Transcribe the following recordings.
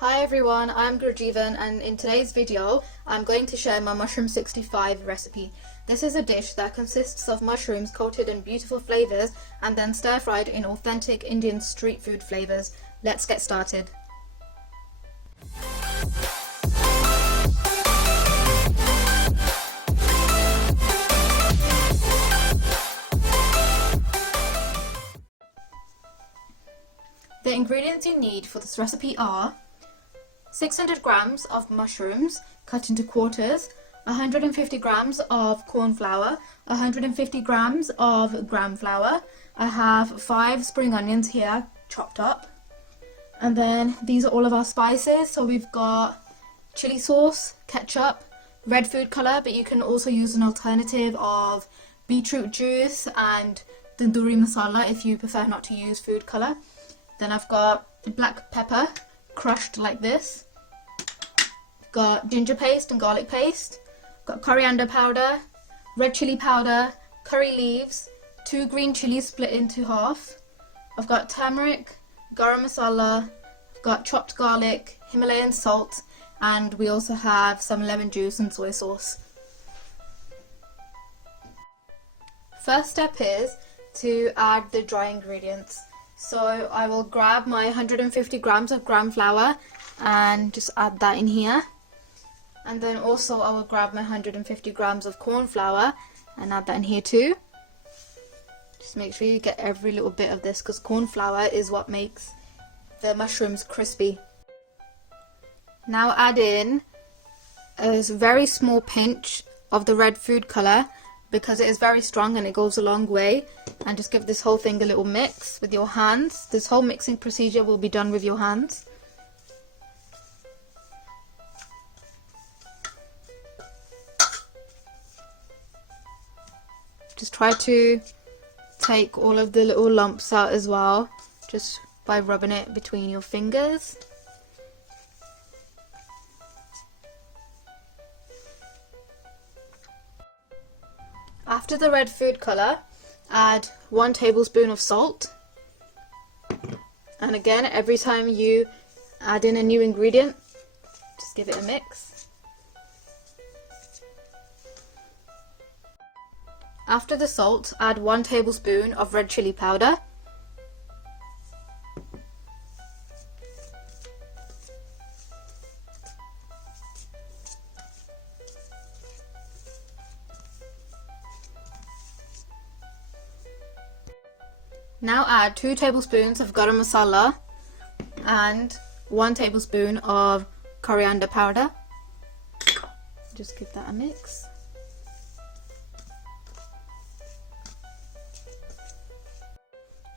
Hi everyone, I'm Gurjeevan and in today's video I'm going to share my mushroom 65 recipe. This is a dish that consists of mushrooms coated in beautiful flavours and then stir-fried in authentic Indian street food flavours. Let's get started. The ingredients you need for this recipe are 600 grams of mushrooms cut into quarters, 150 grams of corn flour, 150 grams of gram flour. I have 5 spring onions here chopped up. And then these are all of our spices. So we've got chili sauce, ketchup, red food colour, but you can also use an alternative of beetroot juice and tandoori masala if you prefer not to use food colour. Then I've got black pepper crushed like this. Got ginger paste and garlic paste. Got coriander powder, red chili powder, curry leaves, 2 green chilies split into half. I've got turmeric, garam masala, I've got chopped garlic, Himalayan salt, and we also have some lemon juice and soy sauce. First step is to add the dry ingredients. So I will grab my 150 grams of gram flour and just add that in here. And then also I will grab my 150 grams of corn flour and add that in here too. Just make sure you get every little bit of this because corn flour is what makes the mushrooms crispy. Now add in a very small pinch of the red food colour because it is very strong and it goes a long way, and just give this whole thing a little mix with your hands. This whole mixing procedure will be done with your hands. Just try to take all of the little lumps out as well, just by rubbing it between your fingers. After the red food colour, add 1 tablespoon of salt. And again, every time you add in a new ingredient, just give it a mix. After the salt, add 1 tablespoon of red chili powder. Now add 2 tablespoons of garam masala and 1 tablespoon of coriander powder. Just give that a mix.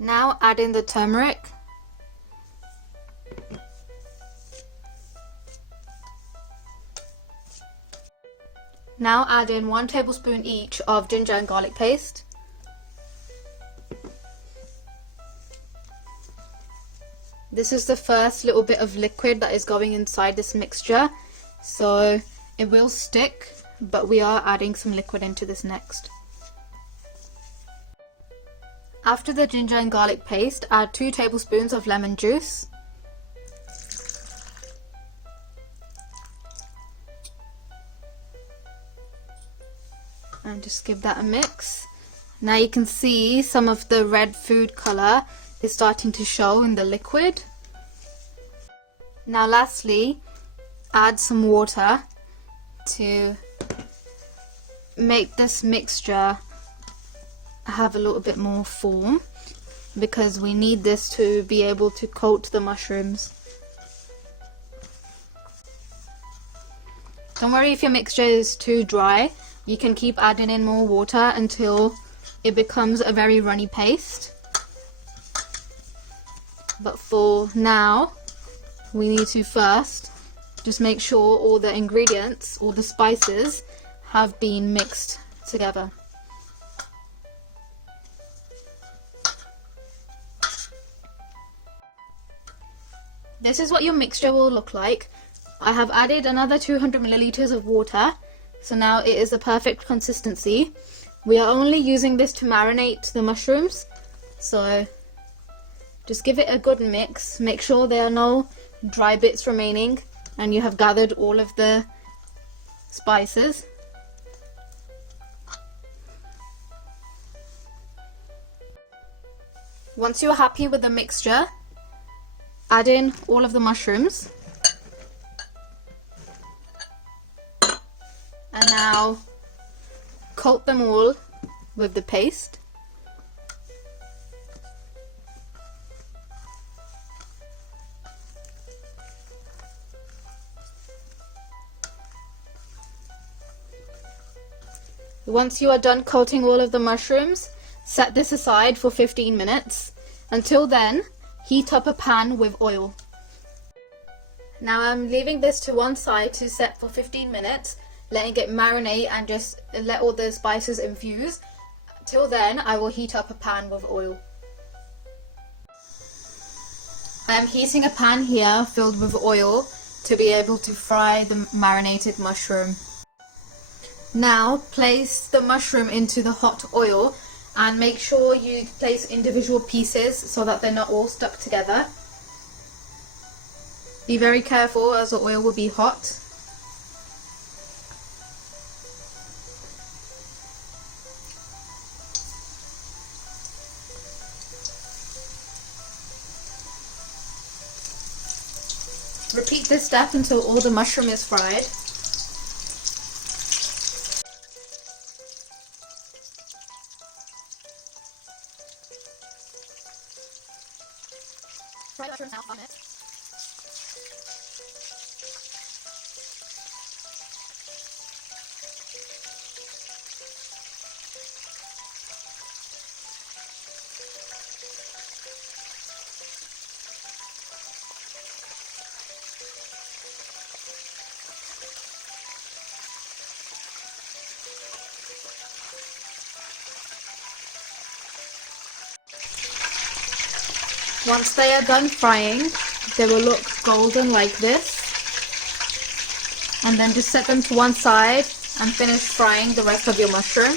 Now add in the turmeric. Now add in 1 tablespoon each of ginger and garlic paste. This is the first little bit of liquid that is going inside this mixture, so it will stick, but we are adding some liquid into this next. After the ginger and garlic paste, add 2 tablespoons of lemon juice. And just give that a mix. Now you can see some of the red food colour is starting to show in the liquid. Now lastly, add some water to make this mixture have a little bit more form, because we need this to be able to coat the mushrooms. Don't worry if your mixture is too dry, you can keep adding in more water until it becomes a very runny paste. But for now, we need to first just make sure all the ingredients, all the spices, have been mixed together. This is what your mixture will look like. I have added another 200 milliliters of water, so now it is a perfect consistency. We are only using this to marinate the mushrooms, so Just give it a good mix. Make sure there are no dry bits remaining and you have gathered all of the spices. Once you're happy with the mixture, add in all of the mushrooms. And now coat them all with the paste. Once you are done coating all of the mushrooms, set this aside for 15 minutes. Until then, heat up a pan with oil. Now I'm leaving this to one side to set for 15 minutes, letting it marinate and just let all the spices infuse. Till then, I will heat up a pan with oil. I am heating a pan here filled with oil to be able to fry the marinated mushroom. Now place the mushroom into the hot oil and make sure you place individual pieces so that they're not all stuck together. Be very careful as the oil will be hot. Repeat this step until all the mushroom is fried. Fry the mushrooms now for 5 minutes. Once they are done frying, they will look golden like this. And then just set them to one side and finish frying the rest of your mushroom.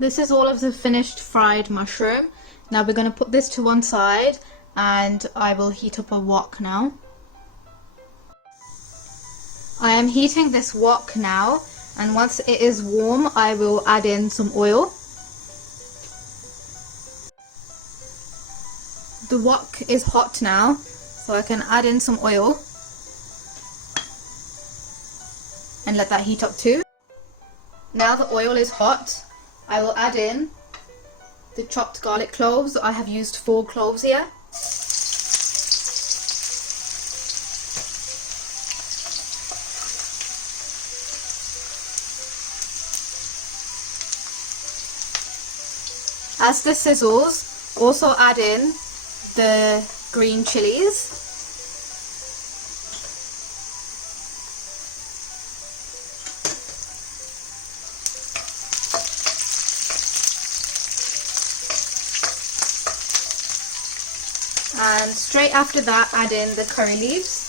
This is all of the finished fried mushroom. Now we're going to put this to one side and I will heat up a wok now. I am heating this wok now, and once it is warm I will add in some oil. The wok is hot now, so I can add in some oil and let that heat up too. Now the oil is hot, I will add in the chopped garlic cloves. I have used 4 cloves here. As this sizzles, also add in the green chilies. And straight after that, add in the curry leaves.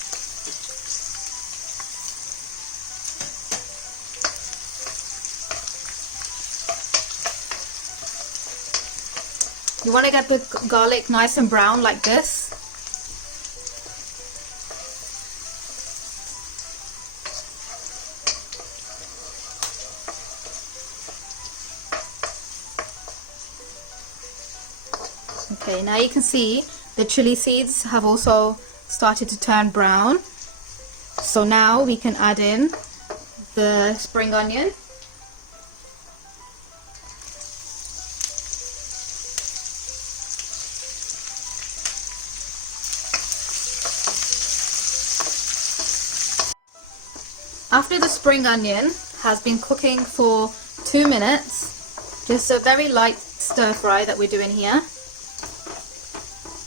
You want to get the garlic nice and brown like this. Okay, now you can see the chili seeds have also started to turn brown. So now we can add in the spring onion. After the spring onion has been cooking for 2 minutes, just a very light stir fry that we're doing here,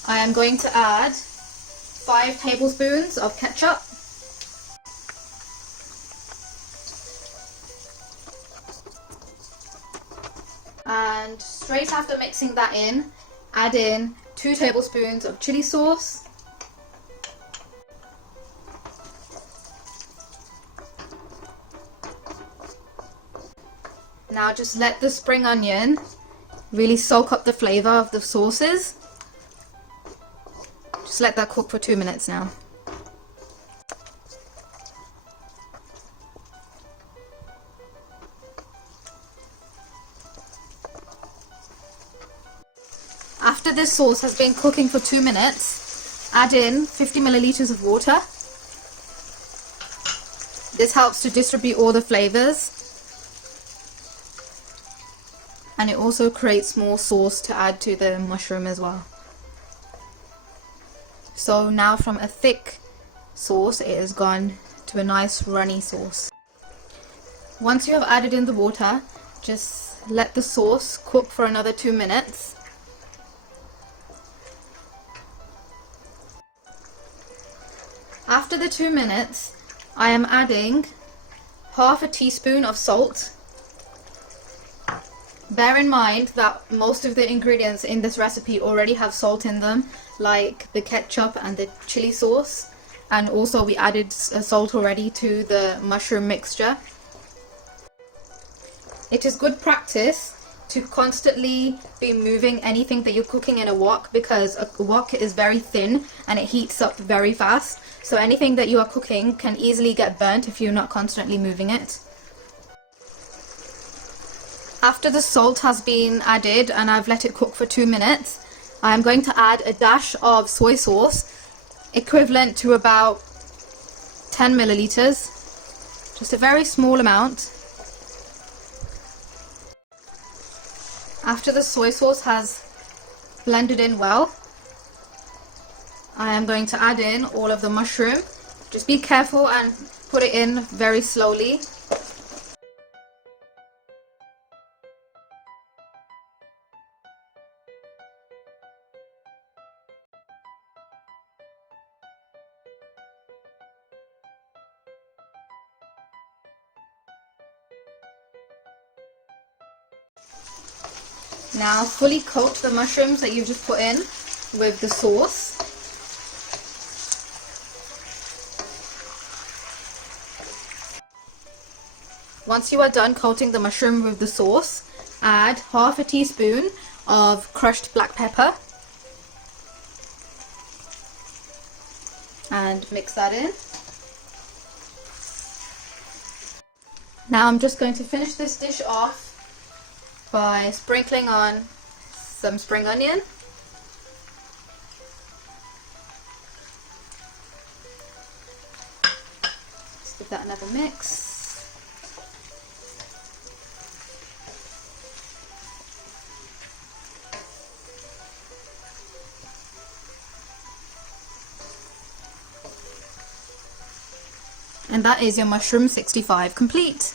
I am going to add 5 tablespoons of ketchup. And straight after mixing that in, add in 2 tablespoons of chili sauce. Now just let the spring onion really soak up the flavour of the sauces. Just let that cook for 2 minutes now. After this sauce has been cooking for 2 minutes, add in 50 milliliters of water. This helps to distribute all the flavours, and it also creates more sauce to add to the mushroom as well. So now from a thick sauce it has gone to a nice runny sauce. Once you have added in the water, just let the sauce cook for another 2 minutes. After the 2 minutes, I am adding half a teaspoon of salt. Bear in mind that most of the ingredients in this recipe already have salt in them, like the ketchup and the chili sauce, and also we added salt already to the mushroom mixture. It is good practice to constantly be moving anything that you're cooking in a wok, because a wok is very thin and it heats up very fast. So anything that you are cooking can easily get burnt if you're not constantly moving it. After the salt has been added and I've let it cook for 2 minutes, I'm going to add a dash of soy sauce, equivalent to about 10 milliliters, just a very small amount. After the soy sauce has blended in well, I am going to add in all of the mushroom. Just be careful and put it in very slowly. Now fully coat the mushrooms that you've just put in with the sauce. Once you are done coating the mushroom with the sauce, add half a teaspoon of crushed black pepper and mix that in. Now I'm just going to finish this dish off by sprinkling on some spring onion, just give that another mix. And that is your mushroom 65 complete.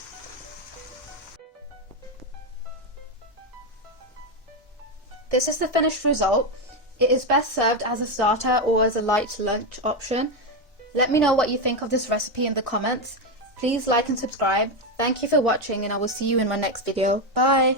This is the finished result. It is best served as a starter or as a light lunch option. Let me know what you think of this recipe in the comments. Please like and subscribe. Thank you for watching, and I will see you in my next video. Bye!